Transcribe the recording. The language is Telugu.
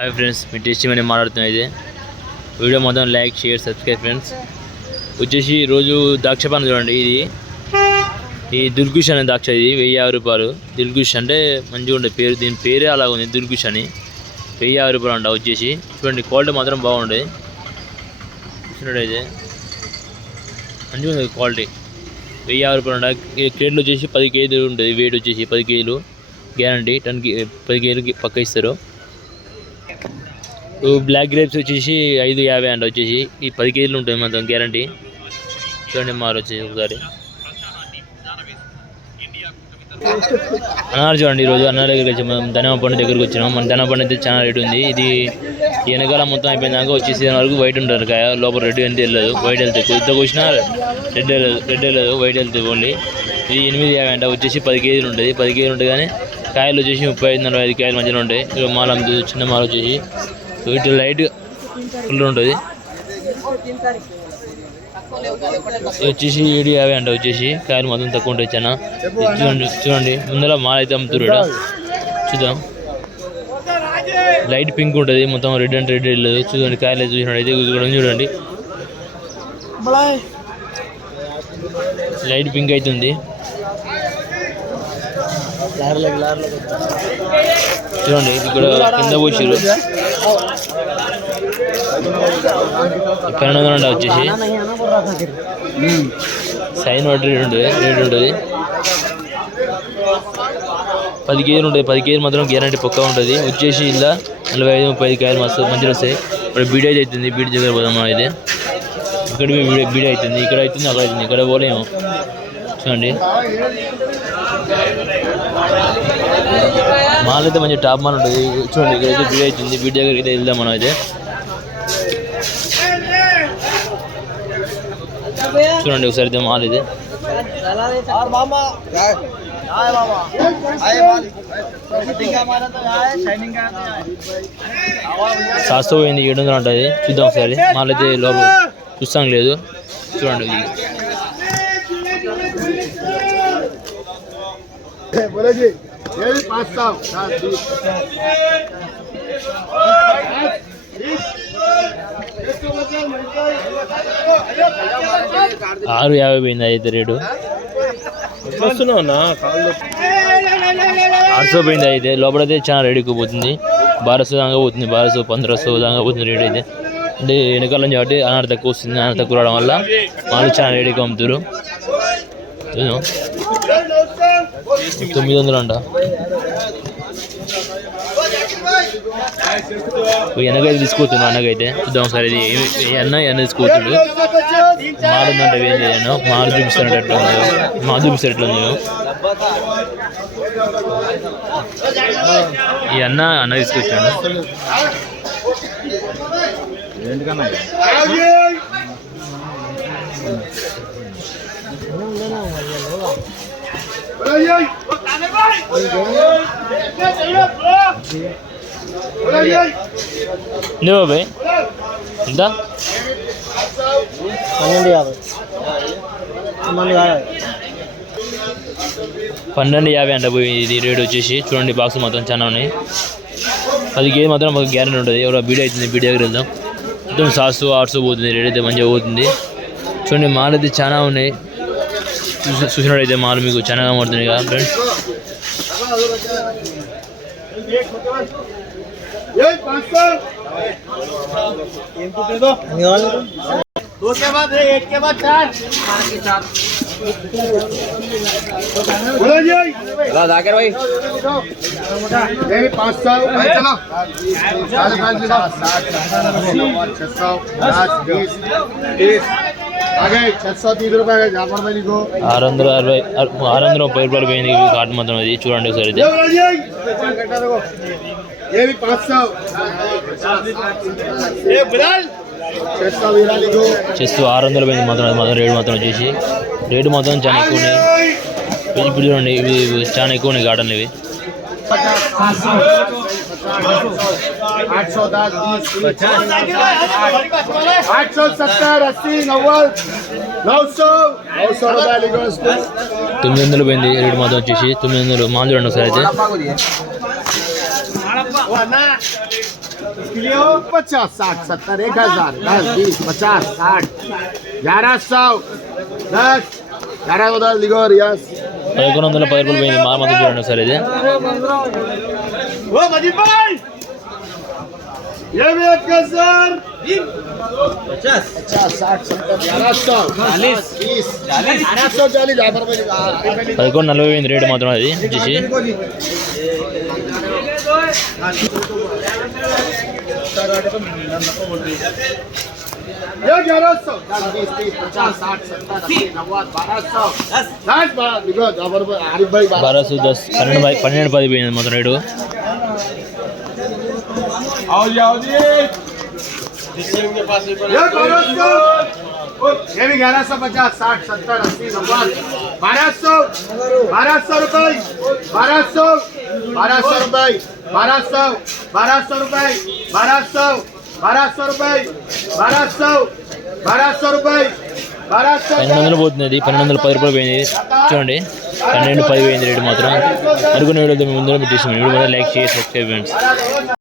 హాయ్ ఫ్రెండ్స్, మీ టేస్టీ మనీ మాట్లాడుతున్నాం. ఇది వీడియో మొత్తం లైక్ షేర్ సబ్స్క్రైబ్ ఫ్రెండ్స్. వచ్చేసి రోజు ద్రాక్ష పండు చూడండి. ఈ దిల్కుష్ అనే ద్రాక్ష, ఇది 1050 రూపాయలు. దిల్కుష్ అంటే మంచిగా ఉండే పేరు, దీని పేరే అలా ఉంది, దిల్కుష్ అని. 1050 రూపాయలు అంట. వచ్చేసి చూడండి, క్వాలిటీ మాత్రం బాగుండే. చూసినట్టయితే మంచిగా ఉంది క్వాలిటీ. 1050 రూపాయలు అంట. క్రేట్లో వచ్చేసి 10 కేజీలు ఉంటుంది. వెయిట్ వచ్చేసి 10 కేజీలు గ్యారంటీ. 10 కేజీలకి పక్క ఇస్తారు. బ్లాక్ గ్రేప్స్ వచ్చేసి 550 అంట. వచ్చేసి ఈ 10 కేజీలు ఉంటుంది మొత్తం గ్యారంటీ. చూడండి వచ్చేసి ఒకసారి అన్నారు చూడండి. ఈరోజు అన్నారు దగ్గరికి వచ్చి మనం ధనియా పండు దగ్గరికి వచ్చినాం. మన ధనియా పండు అయితే చాలా రేటు ఉంది. ఇది వెనకాల మొత్తం అయిపోయినాక వచ్చేసి వరకు వైట్ ఉంటుంది కాయ, లోపల రెడ్ ఎంత వెళ్ళదు, వైట్ వెళ్తుంది. కొద్దిగా వచ్చినా రెడ్ వెళ్ళదు, వైట్ వెళ్తుంది ఓన్లీ. ఇది 850 అంట. వచ్చేసి 10 కేజీలు ఉంటుంది. 10 కేజీలు ఉంటుంది కానీ కాయలు వచ్చేసి 35-45 కాయల మధ్యలో ఉంటాయి. ఇక మాల చిన్న మాల వచ్చేసి ఇటు లైట్ ఫుల్ ఉంటుంది. వచ్చేసి 750 అంట. వచ్చేసి కాయలు మొత్తం తక్కువ ఉంటాయి. చాలా చూడండి ముందర మాల అయితే అమ్ముతురు. చూద్దాం. లైట్ పింక్ ఉంటుంది మొత్తం, రెడ్ అంటే రెడ్ వెళ్ళదు. చూడండి కాయలు అయితే చూసినట్టయితే ఇక్కడ చూడండి లైట్ పింక్ అవుతుంది. చూడండి ఇక్కడ కింద పోసిరు 1200 అంట. వచ్చేసి సైన్ వాటి రేట్ ఉంటుంది. 10 కేజీలు ఉంటుంది. 10 కేజీలు మాత్రం గ్యారంటీ పక్కా ఉంటుంది. వచ్చేసి ఇలా 45-30 కాయలు మస్తు మంచిగా వస్తాయి. ఇప్పుడు బీడ్ అయితే అవుతుంది. బీడ్ దగ్గర పోదాం మనం. అయితే ఇక్కడ బీడ్ అవుతుంది, ఇక్కడ అవుతుంది, అక్కడ అవుతుంది. ఇక్కడ పోలేము. చూడండి మాల్ అయితే మంచి టాప్ మాల్ ఉంటుంది. చూడండి ఇక్కడైతే బీడ్ అవుతుంది. బీడ్ దగ్గరికి అయితే వెళ్దాం మనం. అయితే చూడండి ఒకసారి అయితే మాల్ ఇది శాస్త్ర పోయింది 700 ఉంటుంది. చూద్దాం ఒకసారి. మాల్ అయితే లోపల చూస్తాం లేదు. చూడండి ఆరు 50 పోయింది అయితే రేటు. 800 పోయింది అయితే. లోపలైతే చాలా రేటు ఎక్కువ పోతుంది. 1200 దాకా పోతుంది. 1200 1500 దాకా పోతుంది రేటు అయితే. అంటే వెనకాల నుంచి కాబట్టి అనారు తక్కువ వస్తుంది. అనారు తక్కువ రావడం వల్ల వాళ్ళు చాలా రేటు ఎక్కువ అమ్ముతారు. 900 అంట. వెనకైతే తీసుకోవచ్చు అన్నకైతే. చూద్దాం ఒకసారి. ఇది అన్న తీసుకోవచ్చుడు. మారుందంటే ఏం చేయను. మారు చూపిస్తానంటే ఎట్లా ఉందో, మారు చూపిస్తారు ఎట్లా ఉందో. ఈ అన్న తీసుకొచ్చాడు. నువ్వు బాయ్ ఎంత? 1250 అంట పోయి. ఇది రేట్ వచ్చేసి చూడండి. బాక్స్ మొత్తం చాలా ఉన్నాయి. 10 కేజీ మాత్రం మాకు గ్యారెంటీ ఉంటుంది. ఎవరో బీడ్ అవుతుంది. బీడ్ దగ్గర వెళ్దాం. మొత్తం 700-800 పోతుంది. రేట్ అయితే మంచిగా పోతుంది. చూడండి మాల్ అయితే చాలా ఉన్నాయి. చూసినట్టయితే మాల్ మీకు చాలా కనబడుతుంది కదా ఫ్రెండ్స్. आगे 630 रुपए जाफर भाई को 630 రూపాయలు పోయింది కార్డు మాత్రం. అది చూడండి ఒకసారి. ये भी 500 ये बिलाल 600 विरा लिखो. చేస్తూ 600 పోయింది మాత్రం. అది మాత్రం రేటు మాత్రం వచ్చేసి రేటు మాత్రం చాలా ఎక్కువ ఉన్నాయి. ఇప్పుడు చూడండి ఇవి చాలా ఎక్కువ ఉన్నాయి గార్డెన్లు. ఇవి 900 పోయింది రేటు మాత్రం వచ్చేసి 900. మాల్ చూడండి ఒకసారి అయితే. इसके लिए हो 50 60 70 1000 10 20 50 60 1100 10 11 उधर लिखो रियाज 1110 రూపాయలు పోయింది మా మంది చూడండి సార్ ఇది ओ मजीद भाई ये भी 1000 50 60 70 1100 40 20 1140 जाफर भाई 1140 పోయింది రేటు మాత్రం అది వచ్చేసి ये 1100 10 20 30 50 60 70 80 90 1200 10 लिखो जाफर भाई आरिफ भाई 1210 12 10 పోయింది మొత్తం రేటు आओ जी ये 1200 ये भी 1150 60 70 80 90 1200 रुपए 1200 रुपए 1200 रुपए 1200 रुपए 1200 रुपए 1200 పోతుంది అది 1210 రూపాయలు పోయింది చూడండి 1210 పోయింది రేటు మాత్రం అనుకున్న వీడియోతో మీ ముందు పెట్టేసి వీడియో లైక్ చేసి సబ్స్క్రైబ్ చేయండి